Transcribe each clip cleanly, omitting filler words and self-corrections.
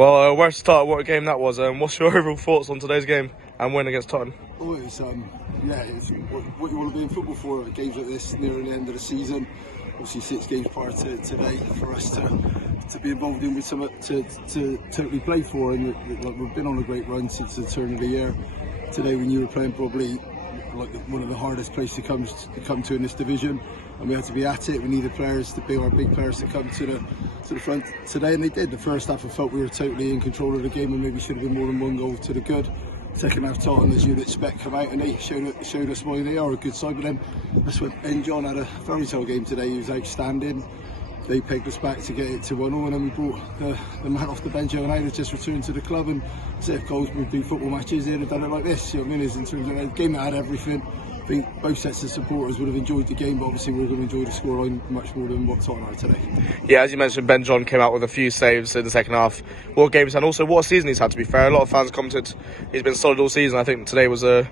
Well, where to start? What a game that was. What's your overall thoughts on today's game and win against Totton? Oh, it's what you want to be in football for. Games like this near the end of the season. Obviously, 6 games prior to today for us to be involved in with something to totally play for. And we've been on a great run since the turn of the year. Today, when you were playing, probably like one of the hardest places to come to in this division, and we had to be at it. We needed players to be our big players to come to the front today, and they did. The first half, I felt we were totally in control of the game, and maybe should have been more than one goal to the good. Second half, Totton, as you'd expect, come out and they showed us why they are a good side. But then that's when Ben John had a fairy tale game today. He was outstanding. They pegged us back to get it to 1-0, and then we brought the man off the bench and I had just returned to the club. And say if goals would do football matches, they'd have done it like this. You know what I mean? It's in terms of a game that had everything. I think both sets of supporters would have enjoyed the game, but obviously we're going to enjoy the scoreline much more than what Tottenham are today. Yeah, as you mentioned, Ben John came out with a few saves in the second half. What games and also what season he's had, to be fair. A lot of fans commented he's been solid all season. I think today was a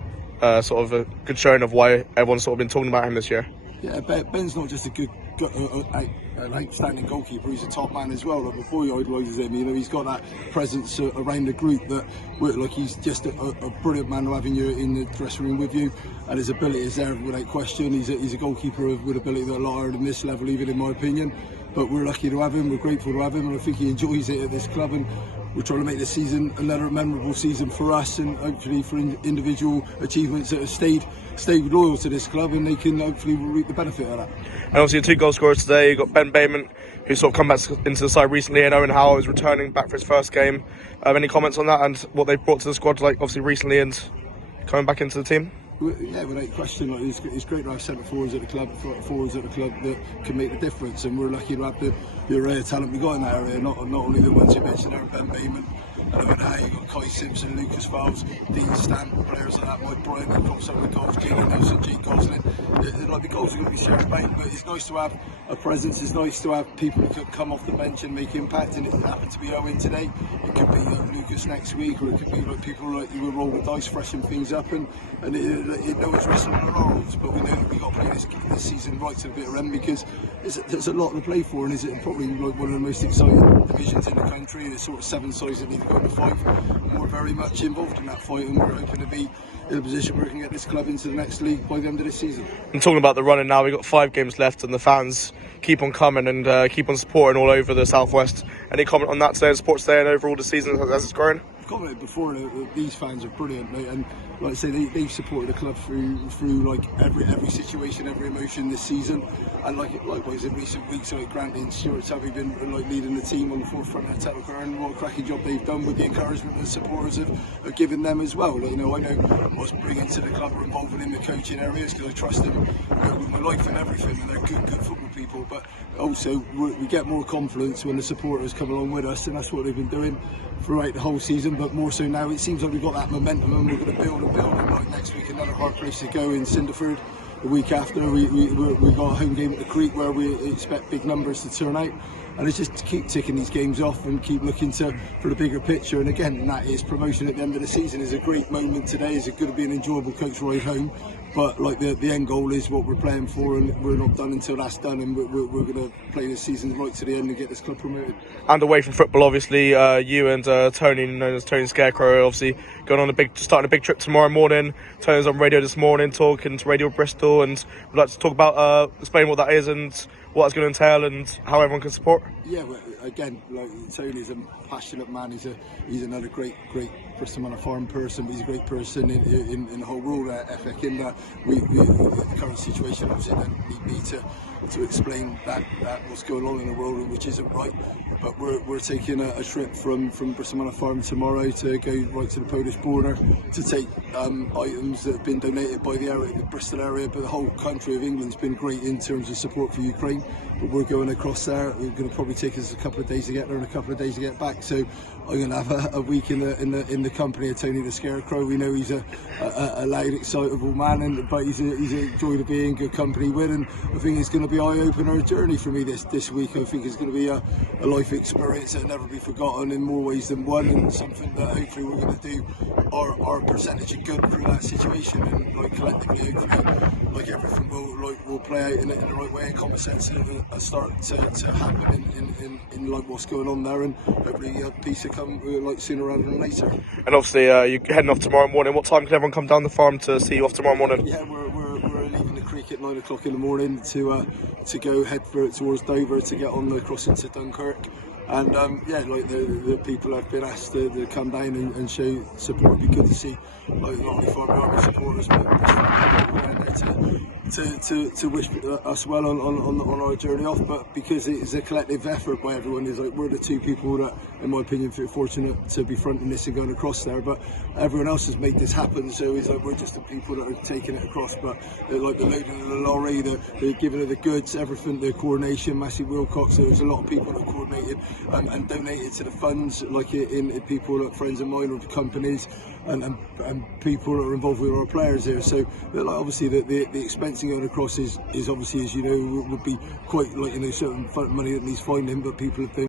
sort of a good showing of why everyone's sort of been talking about him this year. Yeah, Ben's not just an outstanding goalkeeper, he's a top man as well. Like, before he idolises him, you know, he's got that presence around the group that like he's just a brilliant man to have in the dressing room with you, and his ability is there without question. He's a goalkeeper with ability that a lot higher than this level, even in my opinion. But we're lucky to have him, we're grateful to have him, and I think he enjoys it at this club. And we're trying to make this season another memorable season for us, and hopefully for individual achievements that have stayed loyal to this club, and they can hopefully reap the benefit of that. And obviously, 2 goal scorers today. You've got Ben Bayman, who's sort of come back into the side recently, and Owen Howell is returning back for his first game. Any comments on that and what they've brought to the squad, like obviously recently and coming back into the team? Yeah, without question, like, it's great to have centre forwards at the club that can make the difference, and we're lucky to have the array of talent we got in that area. Not only the ones you mentioned there, Ben Bayman, and now you've got Kai Simpson, Lucas Fowles, Dean Stamp, players like that, Mike Bryan, who got some of the goals, Jalen Nelson, Jake Gosling. Like, the goals are going to be shared about, but it's nice to have a presence. It's nice to have people who can come off the bench and make impact. And it happened to be Owen today. It could be Lucas next week, or it could be like people like you will roll the dice, freshen things up, and no one's wrestling on our laurels. But we know that we got to play this season right to the bitter end, because there's a lot to play for, and it's probably like one of the most exciting divisions in the country. There's sort of 7 sides that need to go into 5, and we're very much involved in that fight, and we're hoping to be in a position where we can get this club into the next league by the end of this season. And talking about the running now, we've got 5 games left, and the fans keep on coming and keep on supporting all over the southwest. Any comment on that today, sports day, and overall the season as it's growing? I've commented before that these fans are brilliant, mate, and like I say, they've supported the club through like every situation, every emotion this season. And likewise in recent weeks, like Grant and Stuart Tubby been like leading the team on the forefront of the technical, and what a cracking job they've done with the encouragement that the supporters have given them as well. Like, you know, I know what's bringing to the club or involving in the coaching areas, because I trust them with my life and everything, and they're good football people. But also we get more confidence when the supporters come along with us, and that's what they've been doing throughout the whole season. But more so now, it seems like we've got that momentum, and we're going to build. And like next week, another hard place to go in Cinderford. The week after, we got a home game at the Creek where we expect big numbers to turn out, and it's just to keep ticking these games off and keep looking for the bigger picture. And again, that is promotion at the end of the season. Is a great moment today. It's going to be an enjoyable coach ride home, but like the end goal is what we're playing for, and we're not done until that's done. And we're going to play this season right to the end and get this club promoted. And away from football, obviously, you and Tony, known as Tony Scarecrow, obviously starting a big trip tomorrow morning. Tony's on radio this morning, talking to Radio Bristol, and we'd like to talk about explain what that is and what it's going to entail and how everyone can support. Yeah, well, again, like Tony's a passionate man. He's another great Bristol Manor Farm person, but he's a great person in the whole world at FX, in that the current situation obviously then need me to explain that what's going on in the world, which isn't right. But we're taking a trip from Bristol Manor Farm tomorrow to go right to the Polish border to take items that have been donated by the Bristol area, but the whole country of England's been great in terms of support for Ukraine. But we're going across there. We're going to probably take us a couple of days to get there and a couple of days to get back. So I'm going to have a week in the the company of Tony the Scarecrow. We know he's a loud, excitable man, but he's a joy to be in good company with, and I think it's going to be eye-opener journey for me this week. I think it's going to be a life experience that'll never be forgotten in more ways than one, and something that hopefully we're going to do our percentage of good through that situation, and like collectively, hopefully, like everything will play out in the right way, and common sense and start to happen in like what's going on there, and hopefully peace will come like sooner rather than later. And obviously, you're heading off tomorrow morning. What time can everyone come down the farm to see you off tomorrow morning? Yeah, we're leaving the creek at 9 o'clock in the morning to go head towards Dover to get on the crossing to Dunkirk. And yeah, like the people have been asked to come down and show support. It'd be good to see like not only Farm Army supporters, but to wish us well on our journey off. But because it's a collective effort by everyone, is like we're the two people that, in my opinion, feel fortunate to be fronting this and going across there. But everyone else has made this happen, so it's like we're just the people that are taking it across. But like the loading of the lorry, the giving of the goods, everything, the coordination, Massey Wilcox. There was a lot of people that coordinated and donated to the funds, like in people, like friends of mine or companies, and people that are involved with our players here. So like, obviously the expensing going across is obviously, as you know, would be quite like, you know, certain money that needs finding, but people have been